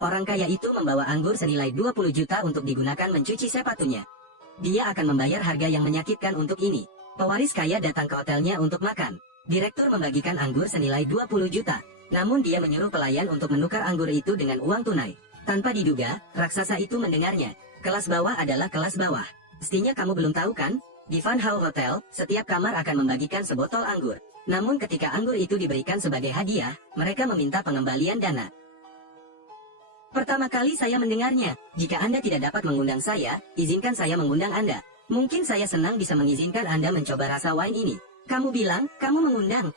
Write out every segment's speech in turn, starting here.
Orang kaya itu membawa anggur senilai 20 juta untuk digunakan mencuci sepatunya. Dia akan membayar harga yang menyakitkan untuk ini. Pewaris kaya datang ke hotelnya untuk makan. Direktur membagikan anggur senilai 20 juta. Namun dia menyuruh pelayan untuk menukar anggur itu dengan uang tunai. Tanpa diduga, raksasa itu mendengarnya. Kelas bawah adalah kelas bawah. Pastinya kamu belum tahu kan? Di Van Hau Hotel, setiap kamar akan membagikan sebotol anggur. Namun ketika anggur itu diberikan sebagai hadiah, mereka meminta pengembalian dana. Pertama kali saya mendengarnya. Jika Anda tidak dapat mengundang saya, izinkan saya mengundang Anda. Mungkin saya senang bisa mengizinkan Anda mencoba rasa wine ini. Kamu bilang, kamu mengundang.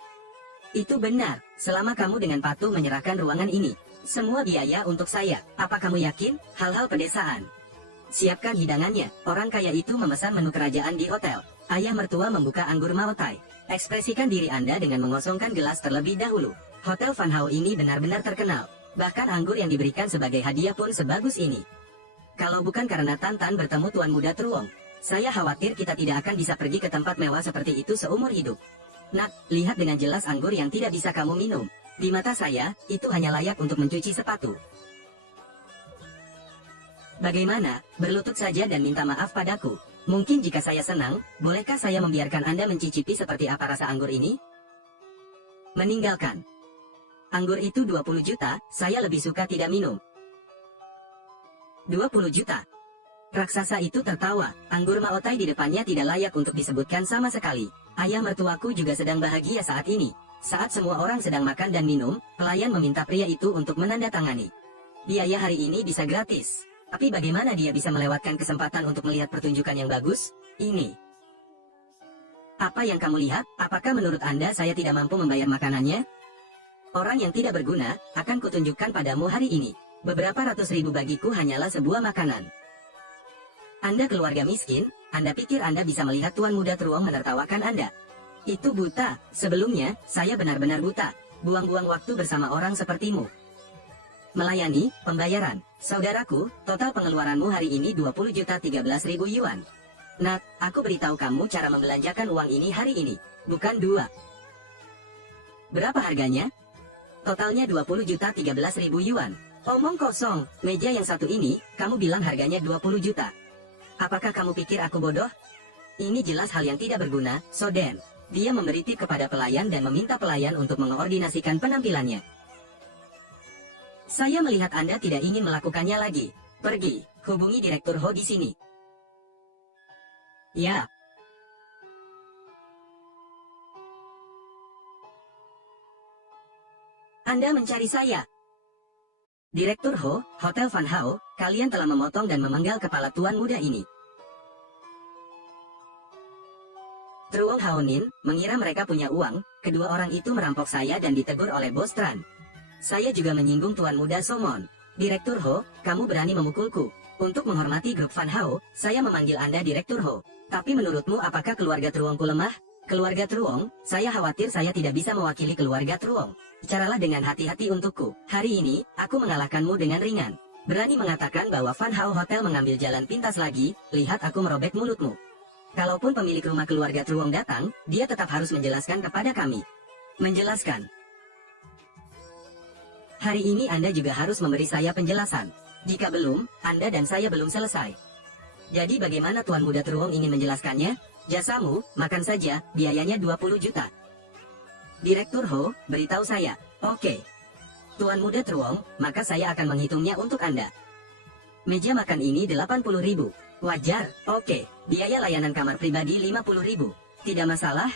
Itu benar, selama kamu dengan patuh menyerahkan ruangan ini. Semua biaya untuk saya. Apa kamu yakin? Hal-hal pedesaan. Siapkan hidangannya. Orang kaya itu memesan menu kerajaan di hotel. Ayah mertua membuka anggur Maotai. Ekspresikan diri Anda dengan mengosongkan gelas terlebih dahulu. Hotel Van Hau ini benar-benar terkenal. Bahkan anggur yang diberikan sebagai hadiah pun sebagus ini. Kalau bukan karena Tantan bertemu Tuan Muda Truong, saya khawatir kita tidak akan bisa pergi ke tempat mewah seperti itu seumur hidup. Nak, lihat dengan jelas anggur yang tidak bisa kamu minum. Di mata saya, itu hanya layak untuk mencuci sepatu. Bagaimana, berlutut saja dan minta maaf padaku. Mungkin jika saya senang, bolehkah saya membiarkan Anda mencicipi seperti apa rasa anggur ini? Meninggalkan. Anggur itu 20 juta, saya lebih suka tidak minum. 20 juta. Raksasa itu tertawa, anggur Maotai di depannya tidak layak untuk disebutkan sama sekali. Ayah mertuaku juga sedang bahagia saat ini. Saat semua orang sedang makan dan minum, pelayan meminta pria itu untuk menandatangani. Biaya hari ini bisa gratis. Tapi bagaimana dia bisa melewatkan kesempatan untuk melihat pertunjukan yang bagus? Ini. Apa yang kamu lihat? Apakah menurut Anda saya tidak mampu membayar makanannya? Orang yang tidak berguna, akan kutunjukkan padamu hari ini. Beberapa ratus ribu bagiku hanyalah sebuah makanan. Anda keluarga miskin, Anda pikir Anda bisa melihat Tuan Muda Truong menertawakan Anda. Itu buta, sebelumnya, saya benar-benar buta. Buang-buang waktu bersama orang sepertimu. Melayani, pembayaran. Saudaraku, total pengeluaranmu hari ini 20 juta 13 ribu yuan. Nak, aku beritahu kamu cara membelanjakan uang ini hari ini, bukan 2. Berapa harganya? Totalnya 20 juta 13 ribu yuan. Omong kosong, meja yang satu ini, kamu bilang harganya 20 juta. Apakah kamu pikir aku bodoh? Ini jelas hal yang tidak berguna, Soden. Dia memberi tip kepada pelayan dan meminta pelayan untuk mengordinasikan penampilannya. Saya melihat Anda tidak ingin melakukannya lagi. Pergi, hubungi Direktur Ho di sini. Ya. Anda mencari saya. Direktur Ho, Hotel Van Hau, kalian telah memotong dan memenggal kepala tuan muda ini. Truong Haonin, mengira mereka punya uang, kedua orang itu merampok saya dan ditegur oleh Bos Tran. Saya juga menyinggung tuan muda Somon. Direktur Ho, kamu berani memukulku. Untuk menghormati grup Van Hau, saya memanggil Anda Direktur Ho. Tapi menurutmu apakah keluarga Truongku lemah? Keluarga Truong, saya khawatir saya tidak bisa mewakili keluarga Truong. Bicaralah dengan hati-hati untukku. Hari ini, aku mengalahkanmu dengan ringan. Berani mengatakan bahwa Van Hau Hotel mengambil jalan pintas lagi, lihat aku merobek mulutmu. Kalaupun pemilik rumah keluarga Truong datang, dia tetap harus menjelaskan kepada kami. Menjelaskan. Hari ini Anda juga harus memberi saya penjelasan. Jika belum, Anda dan saya belum selesai. Jadi bagaimana Tuan Muda Truong ingin menjelaskannya? Jasamu, makan saja, biayanya 20 juta. Direktur Ho, beritahu saya. Oke. Tuan Muda Truong, maka saya akan menghitungnya untuk Anda. Meja makan ini 80 ribu. Wajar, oke. Biaya layanan kamar pribadi 50 ribu. Tidak masalah?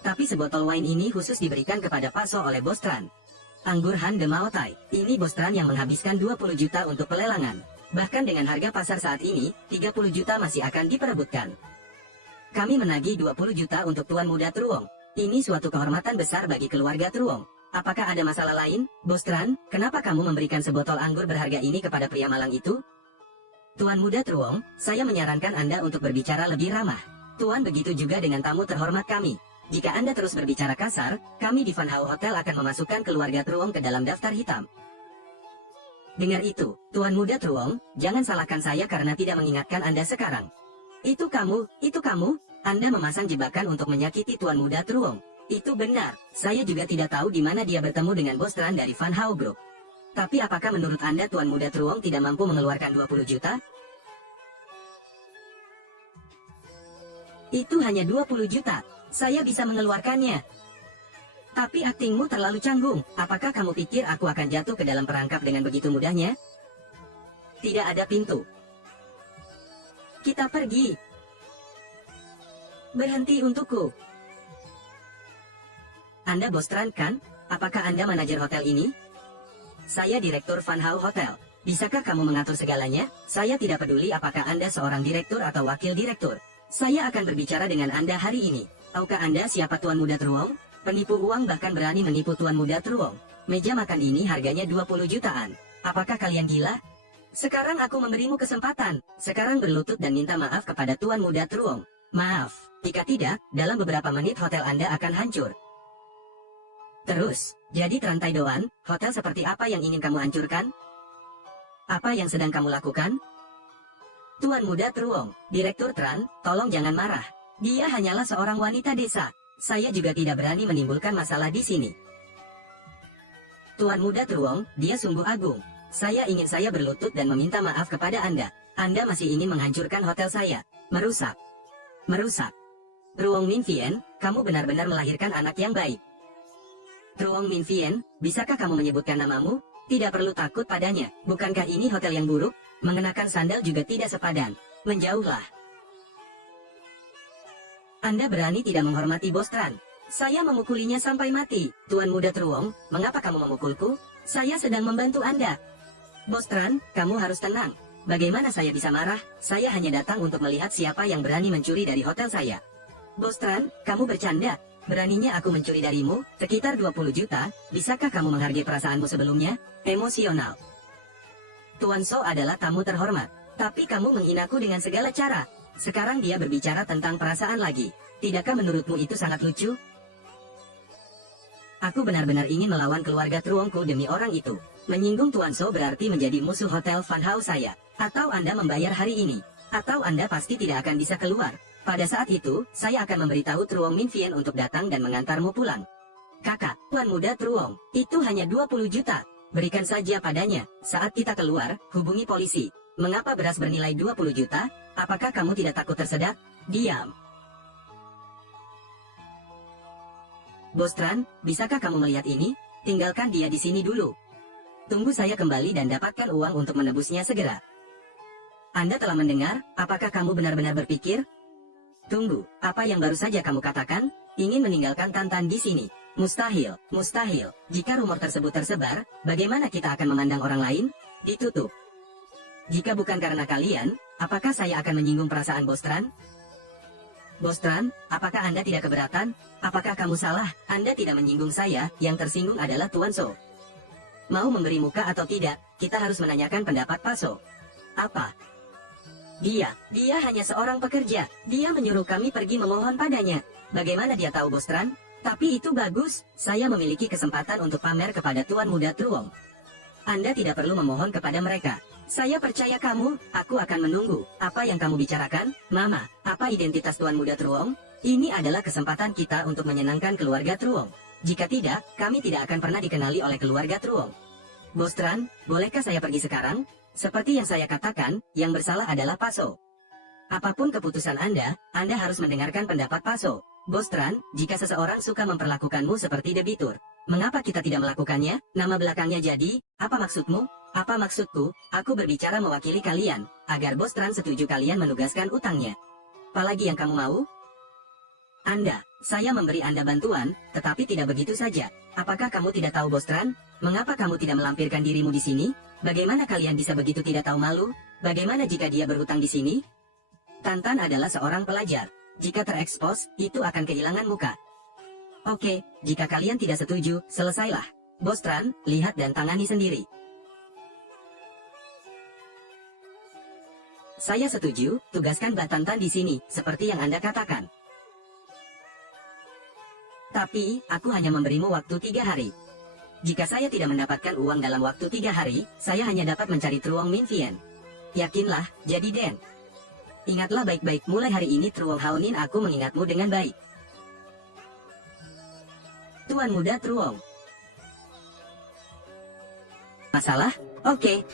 Tapi sebotol wine ini khusus diberikan kepada Pak So oleh Bos Tran. Anggur Han de Maotai. Ini Bos Tran yang menghabiskan 20 juta untuk pelelangan. Bahkan dengan harga pasar saat ini, 30 juta masih akan diperebutkan. Kami menagih 20 juta untuk Tuan Muda Truong. Ini suatu kehormatan besar bagi keluarga Truong. Apakah ada masalah lain, Bos Tran? Kenapa kamu memberikan sebotol anggur berharga ini kepada pria malang itu? Tuan Muda Truong, saya menyarankan Anda untuk berbicara lebih ramah. Tuan begitu juga dengan tamu terhormat kami. Jika Anda terus berbicara kasar, kami di Van Hau Hotel akan memasukkan keluarga Truong ke dalam daftar hitam. Dengar itu, Tuan Muda Truong, jangan salahkan saya karena tidak mengingatkan Anda sekarang. Itu kamu, Anda memasang jebakan untuk menyakiti Tuan Muda Truong. Itu benar, saya juga tidak tahu di mana dia bertemu dengan Bos Tran dari Van Hau Group. Tapi apakah menurut Anda Tuan Muda Truong tidak mampu mengeluarkan 20 juta? Itu hanya 20 juta. Saya bisa mengeluarkannya. Tapi aktingmu terlalu canggung. Apakah kamu pikir aku akan jatuh ke dalam perangkap dengan begitu mudahnya? Tidak ada pintu. Kita pergi. Berhenti untukku. Anda Bos Tran kan? Apakah Anda manajer hotel ini? Saya Direktur Van Hau Hotel. Bisakah kamu mengatur segalanya? Saya tidak peduli apakah Anda seorang direktur atau wakil direktur. Saya akan berbicara dengan Anda hari ini. Tahukah Anda siapa Tuan Muda Truong? Penipu uang bahkan berani menipu Tuan Muda Truong. Meja makan ini harganya 20 jutaan. Apakah kalian gila? Sekarang aku memberimu kesempatan. Sekarang berlutut dan minta maaf kepada Tuan Muda Truong. Maaf. Jika tidak, dalam beberapa menit hotel Anda akan hancur. Terus, jadi Tran Tai Doan, hotel seperti apa yang ingin kamu hancurkan? Apa yang sedang kamu lakukan? Tuan Muda Truong, Direktur Tran, tolong jangan marah. Dia hanyalah seorang wanita desa. Saya juga tidak berani menimbulkan masalah di sini. Tuan Muda Truong, dia sungguh agung. Saya berlutut dan meminta maaf kepada Anda. Anda masih ingin menghancurkan hotel saya. Merusak. Merusak. Truong Min Vien, kamu benar-benar melahirkan anak yang baik. Truong Min Vien, bisakah kamu menyebutkan namamu? Tidak perlu takut padanya. Bukankah ini hotel yang buruk? Mengenakan sandal juga tidak sepadan. Menjauhlah. Anda berani tidak menghormati Bos Tran. Saya memukulinya sampai mati. Tuan Muda Truong, mengapa kamu memukulku? Saya sedang membantu Anda. Bos Tran, kamu harus tenang. Bagaimana saya bisa marah? Saya hanya datang untuk melihat siapa yang berani mencuri dari hotel saya. Bos Tran, kamu bercanda. Beraninya aku mencuri darimu, sekitar 20 juta, bisakah kamu menghargai perasaanmu sebelumnya? Emosional. Tuan So adalah tamu terhormat, tapi kamu menghinaku dengan segala cara. Sekarang dia berbicara tentang perasaan lagi. Tidakkah menurutmu itu sangat lucu? Aku benar-benar ingin melawan keluarga Truongku demi orang itu. Menyinggung Tuan So berarti menjadi musuh hotel Van Hau saya. Atau Anda membayar hari ini. Atau Anda pasti tidak akan bisa keluar. Pada saat itu, saya akan memberitahu Truong Min Vien untuk datang dan mengantarmu pulang. Kakak, Tuan Muda Truong, itu hanya 20 juta. Berikan saja padanya. Saat kita keluar, hubungi polisi. Mengapa beras bernilai 20 juta? Apakah kamu tidak takut tersedak? Diam. Bos Tran, bisakah kamu melihat ini? Tinggalkan dia di sini dulu. Tunggu saya kembali dan dapatkan uang untuk menebusnya segera. Anda telah mendengar? Apakah kamu benar-benar berpikir? Tunggu, apa yang baru saja kamu katakan? Ingin meninggalkan Tantan di sini? Mustahil, mustahil. Jika rumor tersebut tersebar, bagaimana kita akan memandang orang lain? Ditutup. Jika bukan karena kalian, apakah saya akan menyinggung perasaan Bos Tran? Bos Tran, apakah Anda tidak keberatan? Apakah kamu salah? Anda tidak menyinggung saya, yang tersinggung adalah Tuan So. Mau memberi muka atau tidak, kita harus menanyakan pendapat Pak So. Apa? Dia hanya seorang pekerja. Dia menyuruh kami pergi memohon padanya. Bagaimana dia tahu Bos Tran? Tapi itu bagus, saya memiliki kesempatan untuk pamer kepada Tuan Muda Truong. Anda tidak perlu memohon kepada mereka. Saya percaya kamu, aku akan menunggu. Apa yang kamu bicarakan? Mama, apa identitas Tuan Muda Truong? Ini adalah kesempatan kita untuk menyenangkan keluarga Truong. Jika tidak, kami tidak akan pernah dikenali oleh keluarga Truong. Bos Tran, bolehkah saya pergi sekarang? Seperti yang saya katakan, yang bersalah adalah Pak So. Apapun keputusan Anda harus mendengarkan pendapat Pak So. Bos Tran, jika seseorang suka memperlakukanmu seperti debitur, mengapa kita tidak melakukannya? Nama belakangnya jadi, apa maksudmu? Apa maksudku? Aku berbicara mewakili kalian, agar Bos Tran setuju kalian menugaskan utangnya. Apalagi yang kamu mau? Saya memberi Anda bantuan, tetapi tidak begitu saja. Apakah kamu tidak tahu Bos Tran? Mengapa kamu tidak melampirkan dirimu di sini? Bagaimana kalian bisa begitu tidak tahu malu? Bagaimana jika dia berhutang di sini? Tantan adalah seorang pelajar. Jika terekspos, itu akan kehilangan muka. Oke, jika kalian tidak setuju, selesailah. Bos Tran, lihat dan tangani sendiri. Saya setuju, tugaskan Mbak Tantan di sini, seperti yang Anda katakan. Tapi, aku hanya memberimu waktu 3 hari. Jika saya tidak mendapatkan uang dalam waktu 3 hari, saya hanya dapat mencari Truong Min Vien. Yakinlah, jadi Den. Ingatlah baik-baik, mulai hari ini Truong Haunin aku mengingatmu dengan baik. Tuan Muda Truong. Masalah? Oke.